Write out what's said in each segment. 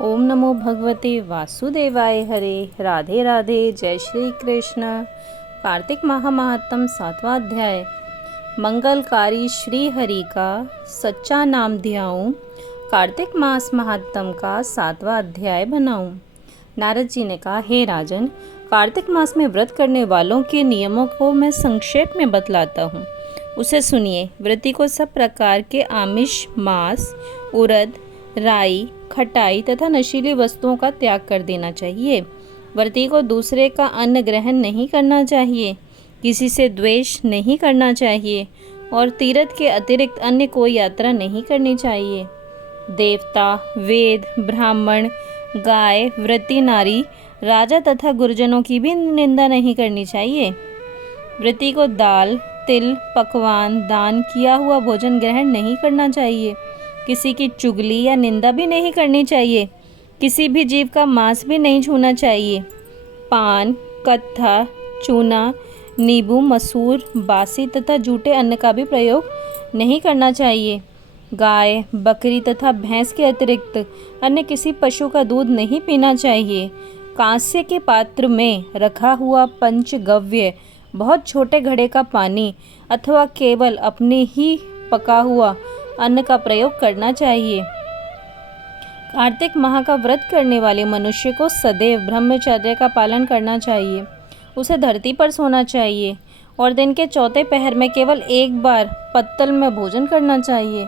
ओम नमो भगवते वासुदेवाय हरे। राधे राधे। जय श्री कृष्ण। कार्तिक महात्म 7वां अध्याय। मंगलकारी श्री हरि का सच्चा नाम ध्याऊं, कार्तिक मास महात्म का 7वां अध्याय बनाऊं। नारद जी ने कहा, हे राजन, कार्तिक मास में व्रत करने वालों के नियमों को मैं संक्षेप में बतलाता हूँ, उसे सुनिए। व्रती को सब प्रकार के आमिष, मांस, उड़द, राई, खटाई तथा नशीली वस्तुओं का त्याग कर देना चाहिए। व्रती को दूसरे का अन्न ग्रहण नहीं करना चाहिए, किसी से द्वेष नहीं करना चाहिए और तीर्थ के अतिरिक्त अन्य कोई यात्रा नहीं करनी चाहिए। देवता, वेद, ब्राह्मण, गाय, व्रती नारी, राजा तथा गुरुजनों की भी निंदा नहीं करनी चाहिए। व्रती को दाल, तिल, पकवान, दान किया हुआ भोजन ग्रहण नहीं करना चाहिए। किसी की चुगली या निंदा भी नहीं करनी चाहिए। किसी भी जीव का मांस भी नहीं छूना चाहिए। पान, कत्था, चूना, नींबू, मसूर, बासी तथा जूठे अन्न का भी प्रयोग नहीं करना चाहिए। गाय, बकरी तथा भैंस के अतिरिक्त अन्य किसी पशु का दूध नहीं पीना चाहिए। कांस्य के पात्र में रखा हुआ पंचगव्य, बहुत छोटे घड़े का पानी अथवा केवल अपने ही पका हुआ अन्न का प्रयोग करना चाहिए। कार्तिक माह का व्रत करने वाले मनुष्य को सदैव ब्रह्मचर्य का पालन करना चाहिए। उसे धरती पर सोना चाहिए और दिन के चौथे पहर में केवल एक बार पत्तल में भोजन करना चाहिए।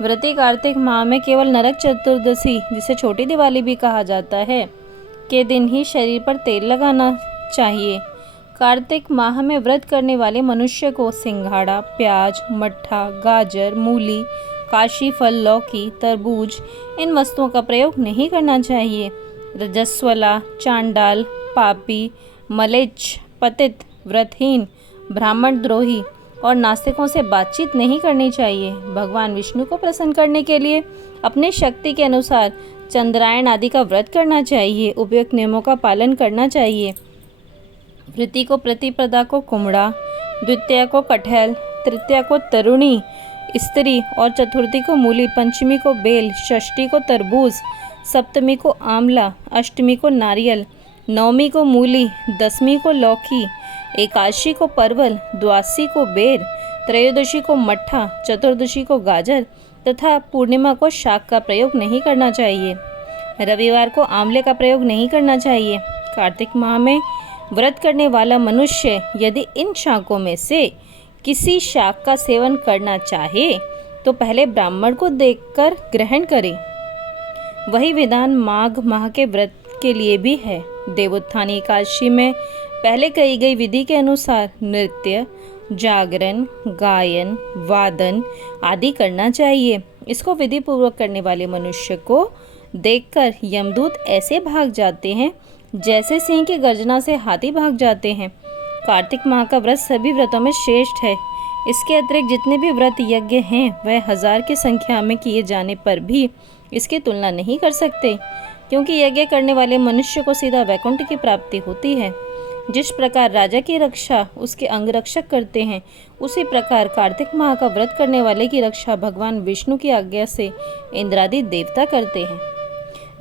व्रती कार्तिक माह में केवल नरक चतुर्दशी, जिसे छोटी दिवाली भी कहा जाता है, के दिन ही शरीर पर तेल लगाना चाहिए। कार्तिक माह में व्रत करने वाले मनुष्य को सिंघाड़ा, प्याज, मट्ठा, गाजर, मूली, काशी फल, लौकी, तरबूज, इन वस्तुओं का प्रयोग नहीं करना चाहिए। रजस्वला, चांडाल, पापी, मलेच्छ, पतित, व्रतहीन, ब्राह्मण द्रोही और नास्तिकों से बातचीत नहीं करनी चाहिए। भगवान विष्णु को प्रसन्न करने के लिए अपनी शक्ति के अनुसार चंद्रायण आदि का व्रत करना चाहिए। उपयुक्त नियमों का पालन करना चाहिए। व्रती को प्रतिपदा को कुमड़ा, द्वितीया को कटहल, तृतीया को तरुणी स्त्री और चतुर्थी को मूली, पंचमी को बेल, षष्ठी को तरबूज, सप्तमी को आंवला, अष्टमी को नारियल, नवमी को मूली, दसवीं को लौकी, एकादशी को परवल, द्वादशी को बेर, त्रयोदशी को मट्ठा, चतुर्दशी को गाजर तथा पूर्णिमा को शाक का प्रयोग नहीं करना चाहिए। रविवार को आंवले का प्रयोग नहीं करना चाहिए। कार्तिक माह में व्रत करने वाला मनुष्य यदि इन शाकों में से किसी शाक का सेवन करना चाहे तो पहले ब्राह्मण को देखकर ग्रहण करे। वही विधान माघ माह के व्रत के लिए भी है। देवोत्थान एकादशी में पहले कही गई विधि के अनुसार नृत्य, जागरण, गायन, वादन आदि करना चाहिए। इसको विधि पूर्वक करने वाले मनुष्य को देखकर यमदूत ऐसे भाग जाते हैं जैसे सिंह की गर्जना से हाथी भाग जाते हैं। कार्तिक माह का व्रत सभी व्रतों में श्रेष्ठ है। इसके अतिरिक्त जितने भी व्रत यज्ञ हैं वह 1000 की संख्या में किए जाने पर भी इसकी तुलना नहीं कर सकते, क्योंकि यज्ञ करने वाले मनुष्य को सीधा वैकुंठ की प्राप्ति होती है। जिस प्रकार राजा की रक्षा उसके अंगरक्षक करते हैं, उसी प्रकार कार्तिक माह का व्रत करने वाले की रक्षा भगवान विष्णु की आज्ञा से इंद्रादि देवता करते हैं।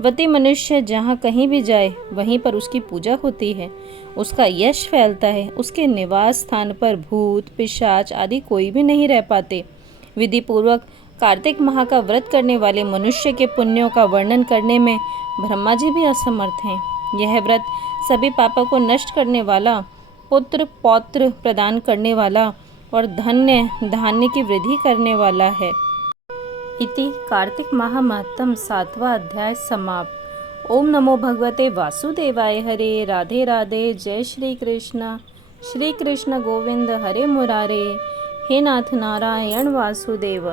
व्रती मनुष्य जहाँ कहीं भी जाए वहीं पर उसकी पूजा होती है, उसका यश फैलता है। उसके निवास स्थान पर भूत, पिशाच आदि कोई भी नहीं रह पाते। विधि पूर्वक कार्तिक माह का व्रत करने वाले मनुष्य के पुण्यों का वर्णन करने में ब्रह्मा जी भी असमर्थ हैं। यह व्रत सभी पापों को नष्ट करने वाला, पुत्र पौत्र प्रदान करने वाला और धन्य धान्य की वृद्धि करने वाला है। इति कार्तिक माह महत्तम 7वां अध्याय समाप्त। ओम नमो भगवते वासुदेवाय हरे। राधे राधे। जय श्री कृष्ण। श्री कृष्ण गोविंद हरे मुरारे। हे नाथ नारायण वासुदेव।